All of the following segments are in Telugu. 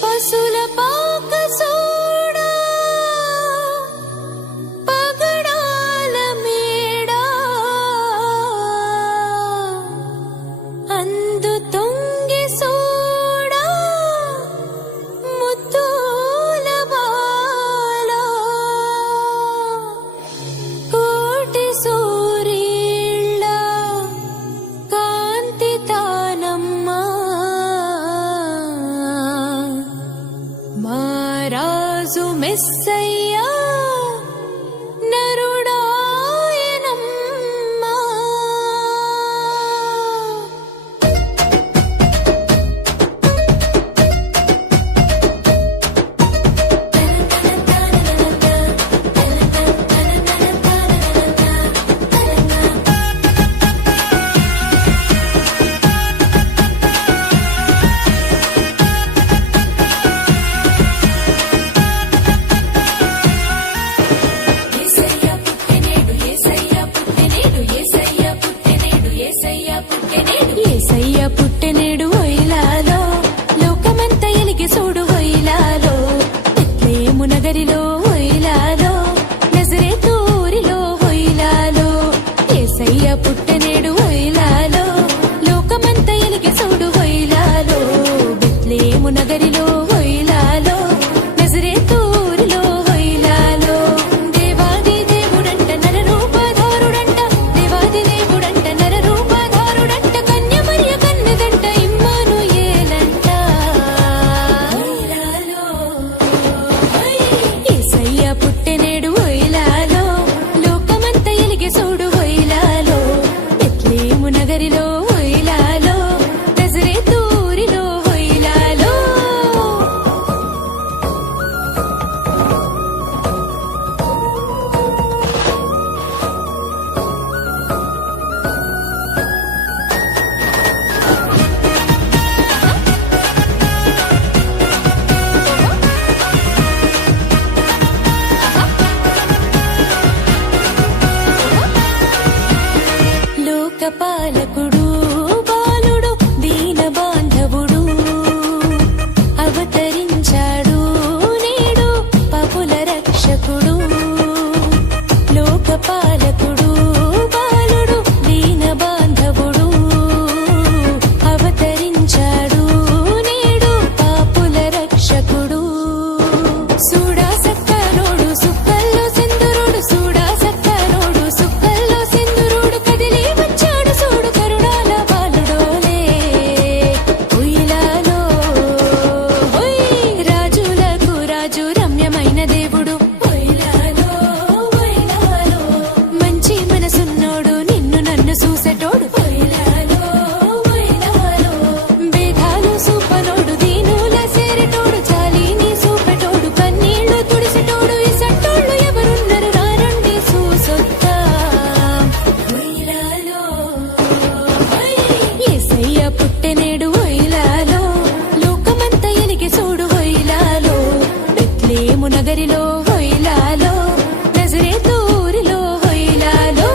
పసుల పాక సోడా పగడాల మేడా అందు తొంగి సోడా ముత్తుల బాల కోటి సూర్యుళ్ళ కాంతి తానమ్మా మారాజు మెస్సయ్యా నరుడాయనమ్మా. యేసయ్య పుట్టెనేడు ఒయిలాలో లోకమంతా ఎలిగి చూడు ఒయిలాలో బెత్లెహేము నగరిలో ఒయిలాలో నజరేతు ఊరిలో ఒయిలాలో యేసయ్య పుట్టెనేడు ఒయిలాలో లోకమంతా ఎలిగి చూడు ఒయిలాలో బెత్లెహేము నగరిలో ఒయిలాలో నజరేతు ఊరిలో ఒయిలాలో దేవాది దేవుడంట నరరూపధారుడంట దేవాది దేవుడంట నరరూపధారుడంట కన్య మరియ కన్నెదంట ఇమ్మానుయేలంట ఒయిలాలో యేసయ్య పుట్టెనేడు ఒయిలాలో లోకమంతా ఎలిగే చూడు ఒయిలాలో బెత్లెహేము నగరిలో ఒయిలాలో నజరేతు ఊరిలో ఒయిలాలో. లోకపాలకుడు బాలుడు దీన బాంధవుడు అవతరించాడు నేడు పాపుల రక్షకుడు. లోకపాలకుడు బాలుడు దీన బాంధవుడు అవతరించాడు నేడు పాపుల రక్షకుడు. సూడా సక్కనోడు సుక్కల్లో సింధురుడు సూడా సక్కనోడు సుక్కల్లో సింధురుడు కదిలి వచ్చాడు చూడు కరుణాల బాలుడోలే ఉయ్యాలో ఓయ్ రాజులకు రాజు రమ్యమైన దేవుడు ఉయ్యాలో ఉయ్యాలో మంచి మనసున్నోడు నిన్ను నన్ను చూసేటోడు ఉయ్యాలో ఉయ్యాలో భేదాలు చూపనోడు దీనుల సేరేటోడు జాలిని చూపెటోడు కన్నీళ్లు తుడిసేటోడు ఇసంటోళ్ళు ఎవరున్నారు రారండి చూసొత్తా ఒయిలాలో యేసయ్య పుట్టెనేడు ఒయిలాలో లోకమంతా ఎలిగి చూడు ఒయిలాలో బెత్లెహేము నగరిలో ఒయిలాలో నజరేతు ఊరిలో ఒయిలాలో.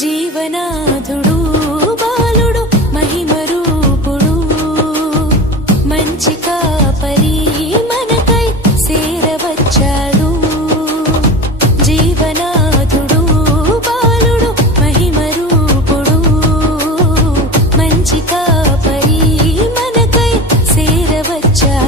జీవనాథుడు బాలుడు మహిమ రూపుడు మంచి కాపరి మనకై సేరవచ్చాడు. జీవనాథుడు బాలుడు మహిమ రూపుడు మంచి కాపరి మనకై సేరవచ్చాడు.